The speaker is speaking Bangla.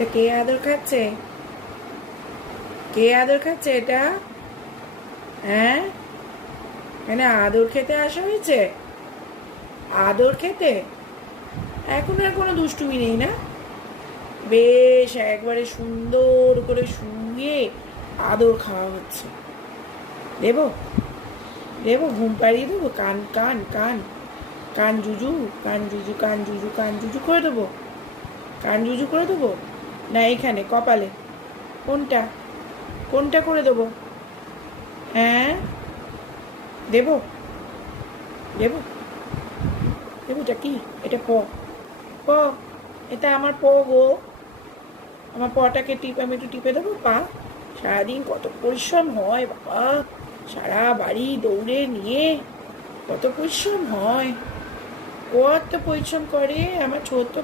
এটা কে আদর খাচ্ছে? কে আদর খাচ্ছে এটা? হ্যাঁ, এখানে আদর খেতে আসা হয়েছে? আদর খেতে? এখন আর কোনো দুষ্টুমি নেই না? বেশ একবারে সুন্দর করে শুয়ে আদর খাওয়া হচ্ছে। দেবো? দেবো? ঘুম পাড়িয়ে দেবো? কান কান কান কান জুজু, কান জুজু, কান জুজু, কান জুজু করে দেবো? কান জুজু করে দেবো? না এখানে কপালে? কোনটা? কোনটা করে দেবো? হ্যাঁ, দেবো? দেবো? দেবো? এটা কি? এটা প প এটা আমার প গো। আমার পটাকে আমি একটু টিপে দেবো পা। সারাদিন কত পরিশ্রম হয় বাবা, সারা বাড়ি দৌড়ে নিয়ে কত পরিশ্রম হয়। কত পরিশ্রম করে আমার ছোট্ট